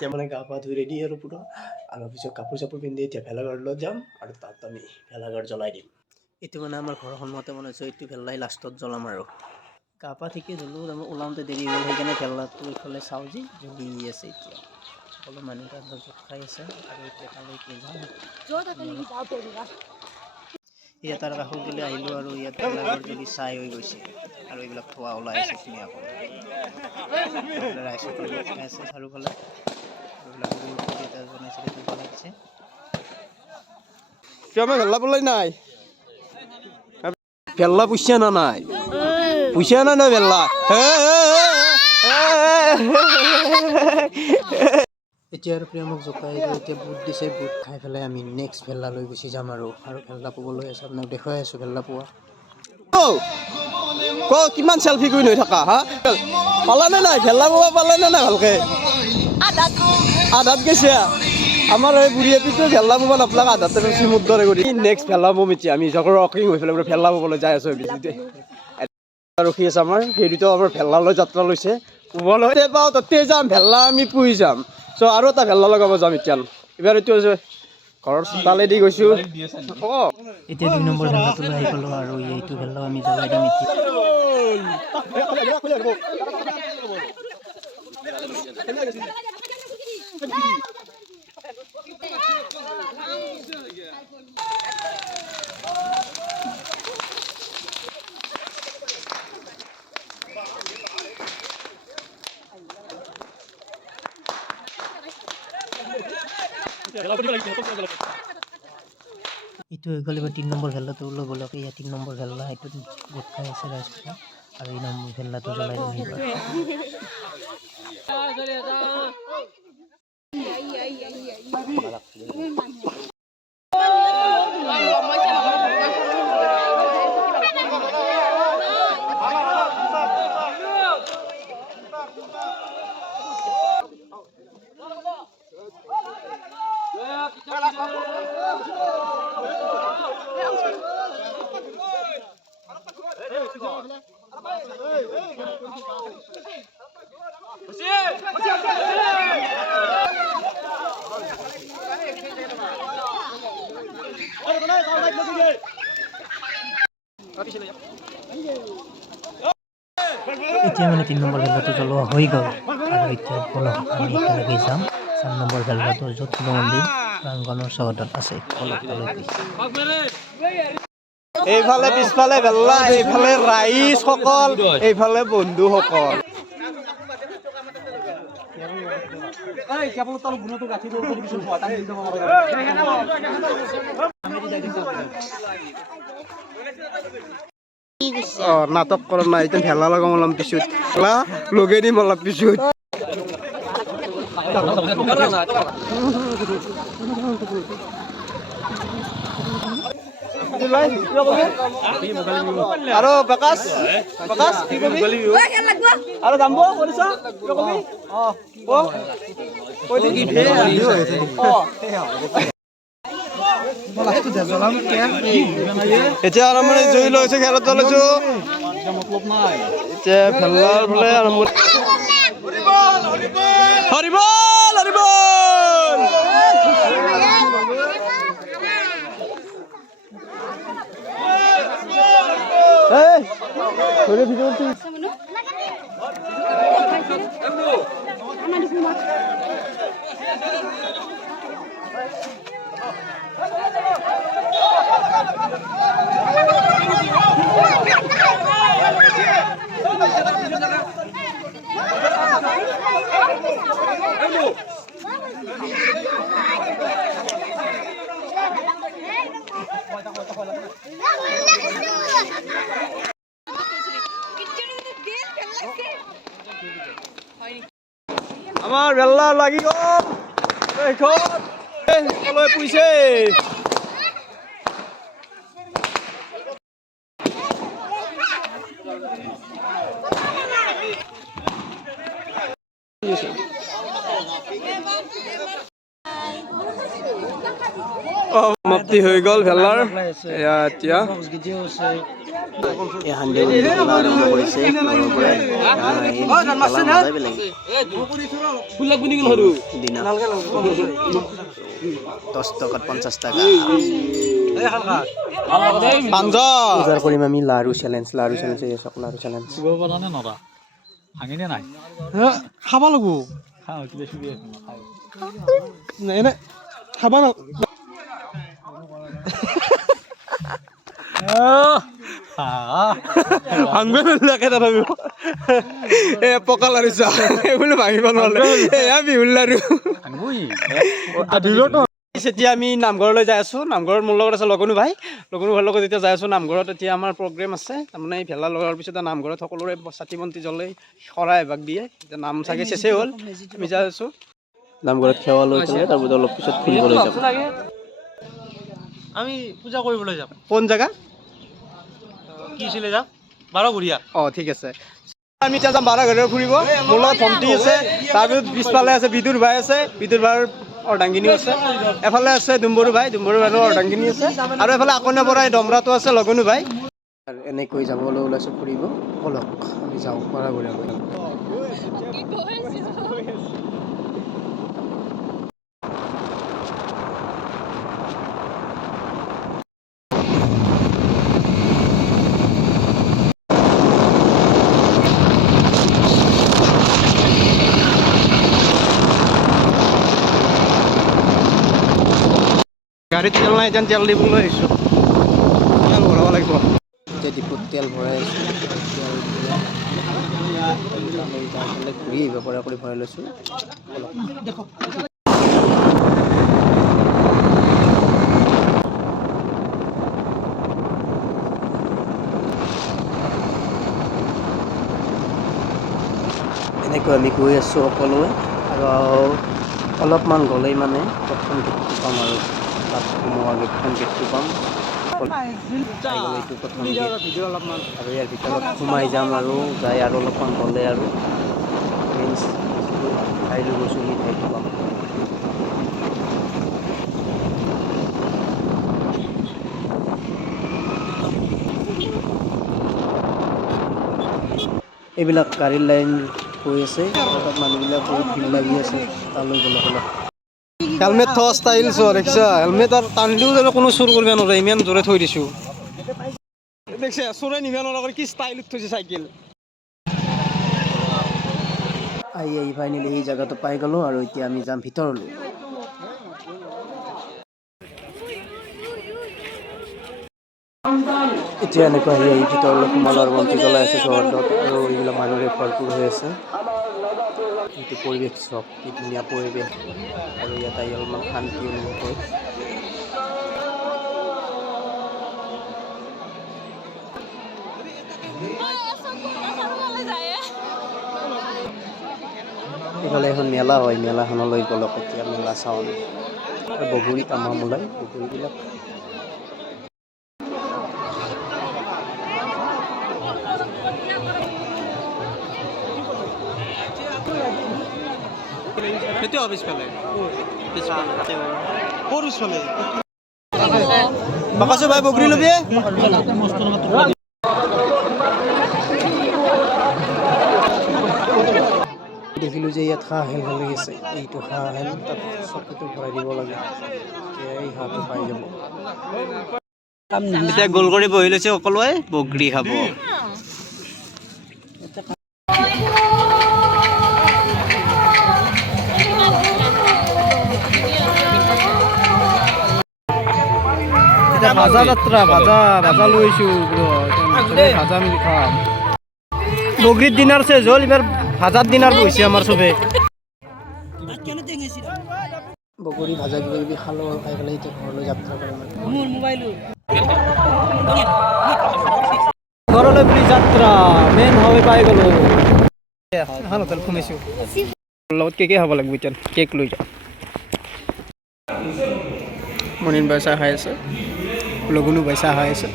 এতিয়া মানে গা পা ধুই ৰেডি আৰু পুৰা আৰু পিছত কাপোৰ চাপোৰ পিন্ধি এতিয়া ভেলাঘৰলৈ যাম আৰু তাত আমি ভেলাঘৰ জ্বলাই দিম। এইটো মানে আমাৰ ঘৰৰ সন্মুখতে বনাইছোঁ, এইটো ভেলাই লাষ্টত জ্বলাম আৰু গা পা ঠিকে ধুলোঁ, তাৰমানে ওলাওঁতে দেৰি হ'ল সেইকাৰণে ভেলাটো এইফালে চাওঁ যে জ্বলি আছে। এতিয়া সকলো মানুহ তাত গোট খাই আছে আৰু এতিয়া তালৈকে যাম। ইয়াত তাৰ কাষত গ'লে আহিলোঁ আৰু ইয়াত ভেলাঘৰ জ্বলি চাই হৈ গৈছে আৰু এইবিলাক ধোঁৱা ওলাই আছে ধুনীয়াকৈ। ৰাইজসকল গোট খাই আছে চাৰিওফালে আৰু এইবিলাক সৰু এটা বনাইছে সেইটো জ্বলাই দিছে। কিয় ভেল্লা পলাই নাই? ভেল্লা পুষছে না নাই? পুষছে না নাই ভেল্লা? এতিয়া আৰু প্ৰিয়মক জোকাই এতিয়া বুট দিছে, বুট খাই পেলাই আমি নেক্সট ভেল্লা লৈ গুচি যাম আৰু ভেল্লা পুবলৈ আছে, আপোনাক দেখুৱাই আছোঁ ভেল্লা পুৱা। কিমান চেল্ফি কুইন হৈ থাকা হা? পালানে নাই ভেল্লা পুৱা পালানে নাই ভালকে? আধাত গৈছে। আমাৰ এই বুঢ়ী এপিটো ভেল্লা পুৱা নাপলাক আধাতে চিমুৰ দৰে কৰি নেক্সট ভেল্লা পুম এতিয়া আমি ৰকিং হৈ পেলাই ভেল্লা পুবলৈ যাই আছোঁ। ৰখি আছে আমাৰ সেই দুটাও আমাৰ ভেল্লালৈ যাত্ৰা লৈছে। পুবলৈ পাওঁ তাতে যাম ভেল্লা আমি পুহি যাম। চ' আৰু এটা ভেল্লা লগাব যাম এতিয়া। এইবাৰ এইটো ঘৰৰ চোতালেদি গৈছোঁ। এতিয়া 2 নম্বৰ ভেল্লাটোলৈ আহি পালোঁ আৰু এইটো ভেল্লাও আমি জ্বলাই দিম এতিয়া। এইটো হৈ গ'ল এবাৰ 3 নম্বৰ ভেল্লাটো লৈ গ'লক। এয়া 3 নম্বৰ ভেল্লা, এইটোত গোট খাই আছে ৰাইজসকল আৰু এই নম্বৰ ভেল্লাটো জ্বলাই দিম এইবাৰ। এতিয়া মানে 3 নম্বৰ ভেল্লাটো জ্বলোৱা হৈ গ'ল আৰু এতিয়া বলক আমি একেলগে যাম 4 নম্বৰ ভেল্লাটো য'ত শিৱ মন্দিৰ প্ৰাংগণৰ চৌহদত আছে। এইফালে পিছফালে ভেল্লা, এইফালে ৰাইজসকল, এইফালে বন্ধুসকল। নাটক কৰা নাই এতিয়া ভেলা লগাম অলপ পিছত লগাই দিম অলপ পিছত। আৰু প্ৰকাশ কি কবি আৰু যাম কৰিছ এতিয়া আৰম্ভণি জুই লৈছে খেলত চলাইছো এতিয়া ভেল্লাৰ বোলে আৰম্ভণি। হৰিবল হৰিবল আমাৰ ভেল্লা লাগি গ'ল পুইছে। সমাপ্তি হৈ গ'ল ভেলাৰ এয়া এতিয়া এই হান্দিয়ে খেলা আৰম্ভ কৰিছে ঘৰৰ পৰাই দিনা 10 টকাত 50 টাকা পূজাৰ কৰিম আমি লাৰু চেলেঞ্জ লাৰু চেলেঞ্জ লাৰু চেলেঞ্জ খাব লাগিব খাব পকা লাৰু চা এইবোলে ভাঙিব নোৱাৰে এয়া বিহুৰ লাৰু যেতিয়া আমি নামঘৰলৈ যাই আছোঁ নামঘৰত মোৰ লগত আছে লগনু ভাইৰ লগত যেতিয়া যাই আছোঁ নামঘৰত এতিয়া আমাৰ প্ৰগ্ৰেম আছে তাৰমানে এই ভেলা লগাৰ পিছত নামঘৰত সকলোৰে চাকি বন্তি জ্বলে শৰাই এভাগ দিয়ে এতিয়া নাম চাগে চেচেই হ'ল আমি যাই আছোঁ নামঘৰত সেৱা লৈ পেলাই তাৰপিছত অলপ পিছত ফুৰিবলৈ যাম আমি পূজা কৰিবলৈ যাম কোন জেগা কি আছিলে যাম বাৰঘৰীয়া অঁ ঠিক আছে আমি এতিয়া যাম বাৰঘৰীয়া ফুৰিব মোৰ লগত ভণ্টি আছে তাৰপিছত পিছফালে আছে বিদুৰ ভাই আছে বিদুৰ ভাইৰ অৰ্ধাংগিনীও আছে এফালে আছে ডুম্বৰু ভাইৰ অৰ্ধাংগিনী আছে আৰু এফালে আকনে বৰাই দমৰাটো আছে লগনু ভাই আৰু এনেকৈ যাবলৈ ওলাইছোঁ ফুৰিব বলক আমি যাওঁ বাৰঘৰীয়া গাড়ীত তেল নাই যেন তেল দিবলৈ আহিছোঁ তেল ভৰাব লাগিব এতিয়া ডিপুত তেল ভৰাই আছোঁ ঘূৰি আহিব পৰা কৰি ভৰাই লৈছোঁ এনেকৈ আমি গৈ আছোঁ সকলোৱে আৰু অলপমান গ'লেই মানে প্ৰথম গেটটো পাম আৰু তাত সোমোৱা গেটখন গেটটো পাম এইটো প্ৰথম গেট আৰু ইয়াৰ ভিতৰত সোমাই যাম আৰু যাই আৰু অলপমান গ'লে আৰু মেইন ঠাইলৈ গৈছোঁ সেই ঠাইটো পাম এইবিলাক গাড়ীৰ লাইন গৈ আছে তাত মানুহবিলাক বহুত ভিৰ লাগি আছে তালৈ গ'লে অলপ হেলমেট থোৱা ষ্টাইল চোৱা দেখিছা হেলমেট আৰু টানিলেও জানো কোনো চুৰ কৰিব নোৱাৰে ইমান জোৰে থৈ দিছোঁ দেখিছে চোৰে নিব নোৱাৰে কি ষ্টাইলত থৈছে চাইকেল আহি ফাইনেলি এই জেগাটো পাই গ'লোঁ আৰু এতিয়া আমি যাম ভিতৰলৈ এতিয়া এনেকৈ আহি ভিতৰলৈ সোমালোঁ আৰু বন্তি জ্বলাই আছে চহৰটোত আৰু এইবিলাক মানুহৰে ভৰপূৰ হৈ আছে এইটো পৰিৱেশ চাওক কি ধুনীয়া পৰিৱেশ আৰু ইয়াত আহি অলপমান শান্তি অনুভৱ হয় এইফালে এখন মেলা হয় মেলাখনলৈ গ'লক এতিয়া মেলা চাওঁ বগৰী তামাম ওলাই বগৰীবিলাক বাকাছো ভাই বগৰী ল'বি দেখিলোঁ যে ইয়াত হাঁহ হেল লাগি আছে এইটো হাঁহ হেল তাত চকুটো ভৰাই দিব লাগে এই হাঁহটো পাই যাব এতিয়া গোল কৰি বহি লৈছে সকলোৱে বগৰী খাব ভাজা যাত্ৰা ভাজা লৈছোঁ ভাজা মিলি খাম বগৰীৰ দিনাৰ চেজ হ'ল এইবাৰ ভাজাৰ দিনাৰ বহিছে আমাৰ চবে বগৰী ভাজা কিবা কিবি খালোঁ আৰু খাই পেলাই এতিয়া ঘৰলৈ যাত্ৰা কৰিম ঘৰলৈ বুলি যাত্ৰা মেইন হাৱে পাই গ'লোঁ হোটেল সোমাইছোঁ লগত কেকে খাব লাগিব এতিয়া কেক লৈ যাওঁ মনিন বাই চাহ খাই আছে লগনো বাই চাহ খাই আছে